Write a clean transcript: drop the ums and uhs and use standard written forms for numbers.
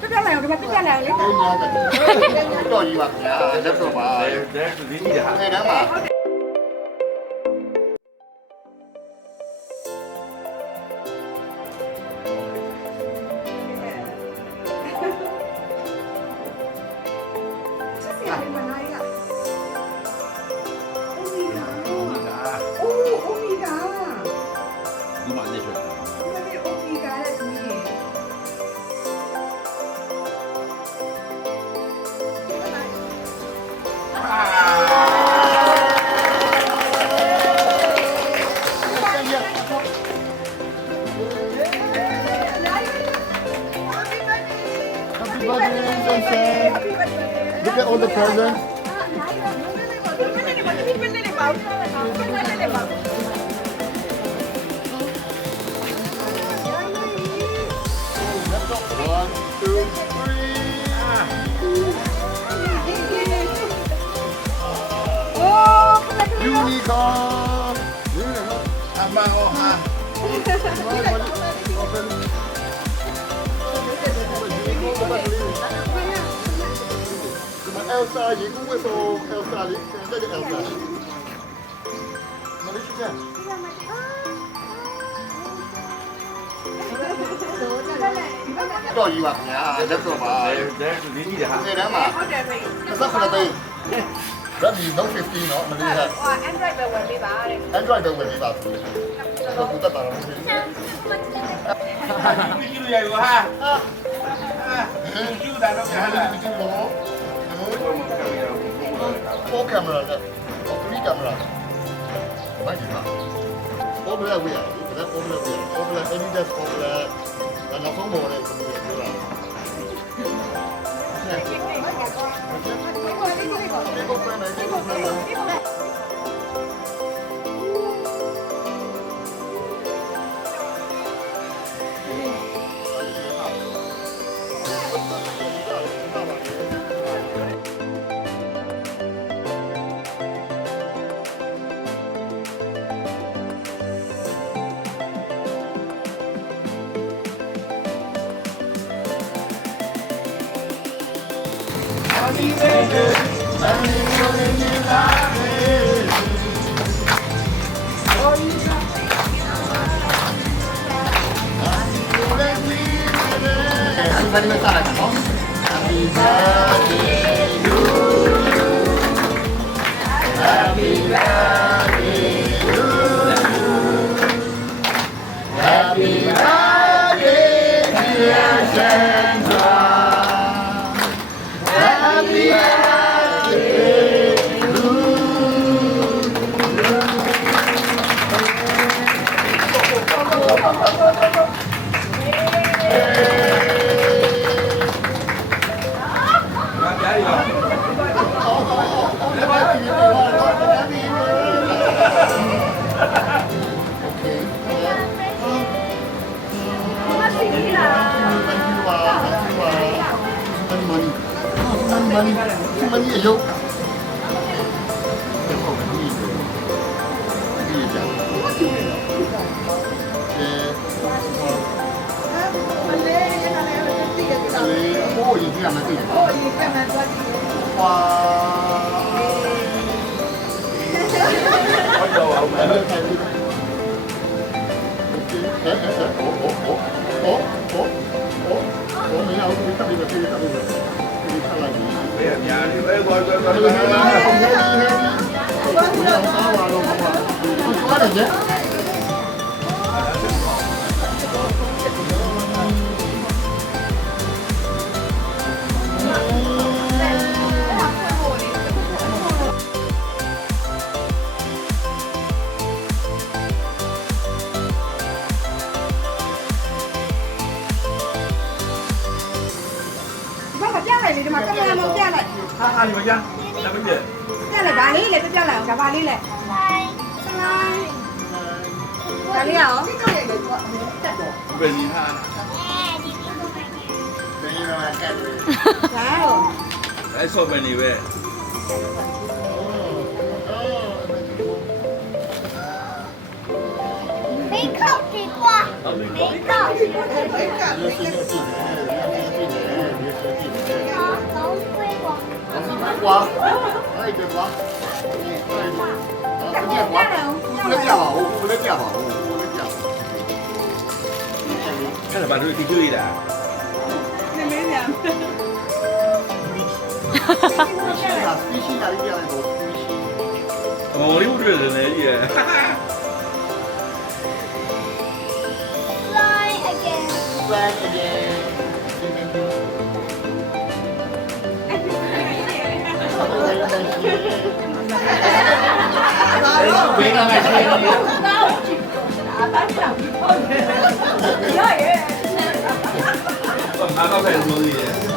ပြလိုက်အောင်ဒီမှာပြလိုက်အောင်လေ တော်ကြီးပါခင်ဗျာလက်တော့ပါ ဒါဒီကြီးတာ အဲ့ဒါမှ ဆက်စီရတယ်မနိုင်ရအိုမီဂါအိုမီဂါ ဒီမှာနေထွက် ဒီအိုမီဂါရဲ့သမီး Look at all the presents. One, two, three. Unicorn. Ama oha. Elsa, you go with Elsa. Look at Elsa. Malaysia. တော်ကြီးပါခင်ဗျာလက်တော့ပါ ဒါဒီကြီးတာ အဲ့ဒါမှ ဟုတ်တယ်ဖေး ဆက်ခဏသေး Redmi Note 15เนาะမလေးက ဟို Android ပဲဝင်ပေးပါတဲ့ Android တော့ဝင်ပြီးပါဆိုတော့ဘုတတ်တာတော့မသိဘူး ကြီးရရဟာကြီးတာတော့ကြာလာ 4 camera နဲ့3 camera ဘာကြီးပါပေါ်မလာဝေးရတယ်ဒါပေါ်မလာဝေးပေါ်မလာ any desk ပေါ်မလာနောက်ဆုံးပေါ်တဲ့ကိုပြောတာဒီကိုပြန်နေဒီကိုပြန်နေဒီမှာနေတာနော် Happy birthday to you Happy birthday to you Happy birthday dear Sandra Happy birthday to Money အယုတ်โอ้ยที่ยังไม่ติด ဟိုဒီပြန်မှသွားကြည့် ว้า ဟောတော့အောင်မယ် โอเคโอ้โอ้โอ้โอ้โอ้โอ้โอ้ไม่เอาที่ตัดไปแบบที่ตัดไปแบบที่ตัดอะไรนี่ ဘယ်ညာလေးပဲကွာကွာ Hãy subscribe cho kênh Ghiền Mì Gõ để không bỏ lỡ những video hấp dẫn này thì mà các em không che này ဟာဟာဒီမညာဒါမကျ che này bà lý này tôi che này cả bà lý này bà lý hả ဘယ်နီဟာ wow အဲ့ဆော့ဘယ်နီပဲ 没靠地瓜，没靠。 Hãy subscribe cho kênh Ghiền Mì Gõ để không bỏ lỡ ကွာအဲ့ဒါကွာအဲ့ဒါကွာဘယ်ပြပါဦးဘယ်ပြပါဦးဘယ်ပြပါ အဲ့ဒါဘာလို့ဒီကျွေးတာ နေမင်းညာ species လာပြီးရတယ်တော့ species အမော်လေးတို့လည်းလည်းကြီးရ Fly again. plan again ဘေးကမှရှိနေ ရရဲ့ ငါတော့ဖယ်လို့ရည်